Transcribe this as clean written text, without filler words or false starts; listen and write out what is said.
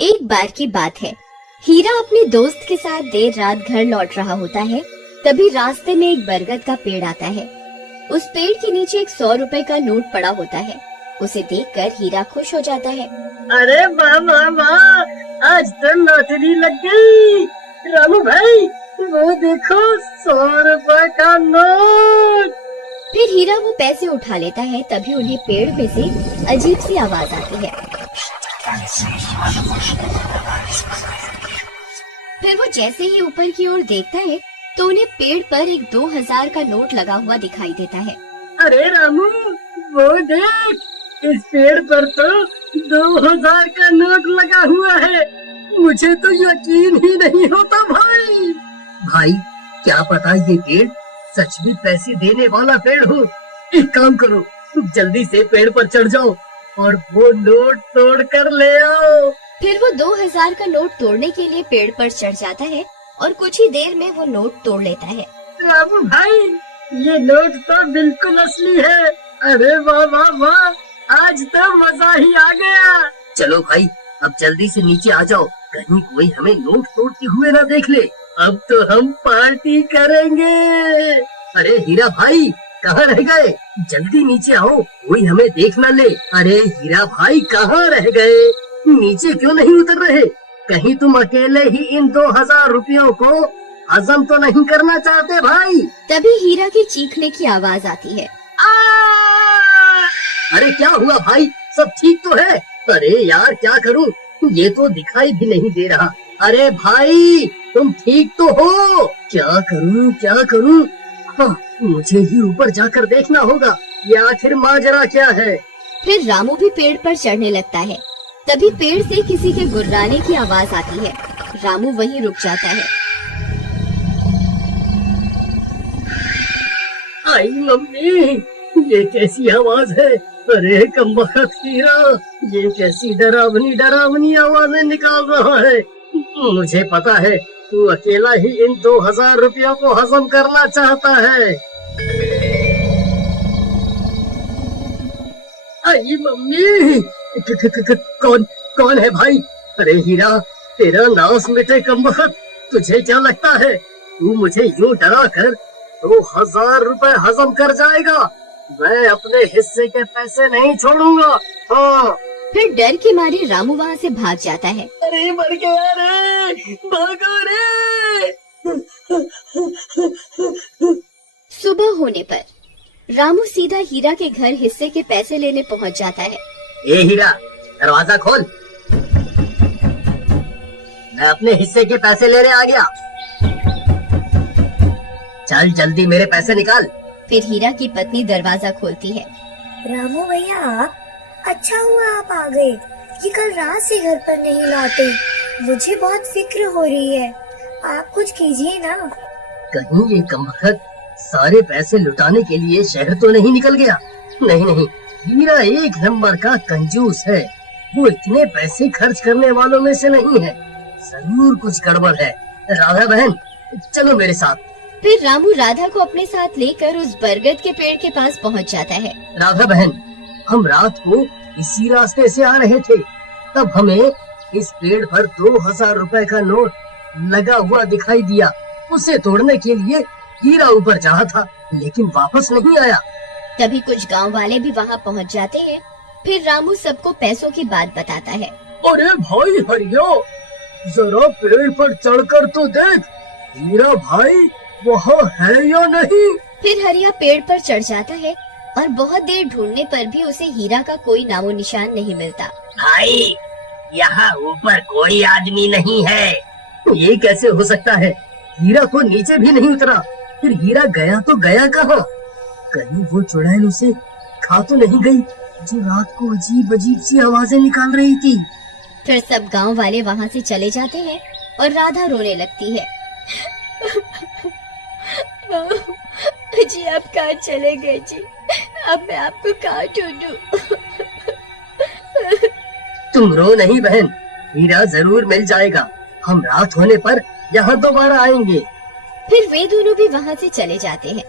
एक बार की बात है, हीरा अपने दोस्त के साथ देर रात घर लौट रहा होता है। तभी रास्ते में एक बरगद का पेड़ आता है। उस पेड़ के नीचे एक 100 रुपए का नोट पड़ा होता है। उसे देखकर हीरा खुश हो जाता है। अरे वाह वाह वाह, आज तो लॉटरी लग गई। रामू भाई वो देखो 100 रुपए का नोट। फिर हीरा वो पैसे उठा लेता है। तभी उन्हें पेड़ में से अजीब सी आवाज आती है। फिर वो जैसे ही ऊपर की ओर देखता है तो उन्हें पेड़ पर एक 2000 का नोट लगा हुआ दिखाई देता है। अरे रामू वो देख, इस पेड़ पर तो 2000 का नोट लगा हुआ है। मुझे तो यकीन ही नहीं होता भाई। भाई क्या पता ये पेड़ सच में पैसे देने वाला पेड़ हो। एक काम करो, तुम जल्दी से पेड़ पर चढ़ जाओ और वो नोट तोड़ कर ले आओ। फिर वो 2000 का नोट तोड़ने के लिए पेड़ पर चढ़ जाता है और कुछ ही देर में वो नोट तोड़ लेता है। रामू भाई ये नोट तो बिल्कुल असली है। अरे वाह वाह वाह, आज तो मजा ही आ गया। चलो भाई अब जल्दी से नीचे आ जाओ, कहीं कोई हमें नोट तोड़ते हुए ना देख ले। अब तो हम पार्टी करेंगे। अरे हीरा भाई कहाँ रह गए? जल्दी नीचे आओ, कोई हमें देख ना ले। अरे हीरा भाई कहाँ रह गए? नीचे क्यों नहीं उतर रहे? कहीं तुम अकेले ही इन 2000 रुपयों को हजम तो नहीं करना चाहते भाई? तभी हीरा की चीखने की आवाज आती है। अरे क्या हुआ भाई, सब ठीक तो है? अरे यार क्या करूं, ये तो दिखाई भी नहीं दे रहा। अरे भाई तुम ठीक तो हो? क्या करूं? हाँ, मुझे ही ऊपर जाकर देखना होगा ये आखिर माजरा क्या है। फिर रामू भी पेड़ पर चढ़ने लगता है। तभी पेड़ से किसी के गुर्राने की आवाज आती है। रामू वहीं रुक जाता है। आई मम्मी, ये कैसी आवाज है? अरे कमबख्त हीरा, ये कैसी डरावनी आवाजें निकाल रहा है। मुझे पता है तू अकेला ही इन 2000 रुपयों को हजम करना चाहता है। आई मम्मी, कौन है भाई? अरे हीरा तेरा नाश मिटे कमबख्त, तुझे क्या लगता है तू मुझे यूं डरा कर 2000 रुपए हजम कर जाएगा? मैं अपने हिस्से के पैसे नहीं छोड़ूंगा। हाँ। फिर डर के मारे रामू वहाँ से भाग जाता है। अरे मर गया रे, भागो रे। सुबह होने पर रामू सीधा हीरा के घर हिस्से के पैसे लेने पहुँच जाता है। ए हीरा दरवाजा खोल, मैं अपने हिस्से के पैसे लेने आ गया। चल जल्दी मेरे पैसे निकाल। फिर हीरा की पत्नी दरवाजा खोलती है। रामू भैया आप, अच्छा हुआ आप आ गए। ये कल रात से घर पर नहीं लौटे, मुझे बहुत फिक्र हो रही है। आप कुछ कीजिए ना। कहीं ये कमबख्त सारे पैसे लुटाने के लिए शहर तो नहीं निकल गया? नहीं, हीरा एक नंबर का कंजूस है। वो इतने पैसे खर्च करने वालों में से नहीं है। जरूर कुछ गड़बड़ है। राधा बहन चलो मेरे साथ। फिर रामू राधा को अपने साथ लेकर उस बरगद के पेड़ के पास पहुंच जाता है। राधा बहन, हम रात को इसी रास्ते से आ रहे थे, तब हमें इस पेड़ पर 2000 रुपए का नोट लगा हुआ दिखाई दिया। उसे तोड़ने के लिए हीरा ऊपर चढ़ा था, लेकिन वापस नहीं आया। तभी कुछ गांव वाले भी वहां पहुंच जाते हैं। फिर रामू सबको पैसों की बात बताता है। अरे भाई हरिया, जरा पेड़ पर चढ़कर तो देख, हीरा भाई वहाँ है या नहीं? फिर हरिया पेड़ पर चढ़ जाता है और बहुत देर ढूंढने पर भी उसे हीरा का कोई नामो निशान नहीं मिलता। भाई यहाँ ऊपर कोई आदमी नहीं है। ये कैसे हो सकता है? हीरा को नीचे भी नहीं उतरा। फिर हीरा गया तो गया कहाँ? कहीं वो चुड़ैल उसे खा तो नहीं गई जो रात को अजीब सी आवाजें निकाल रही थी? फिर सब गांव वाले वहाँ से चले जाते हैं और राधा रोने लगती है। जी आप कहाँ चले गए जी? अब मैं आपको कहाँ ढूंढूं? तुम रो नहीं बहन, हीरा जरूर मिल जाएगा। हम रात होने पर यहाँ दोबारा आएंगे। फिर वे दोनों भी वहाँ से चले जाते हैं।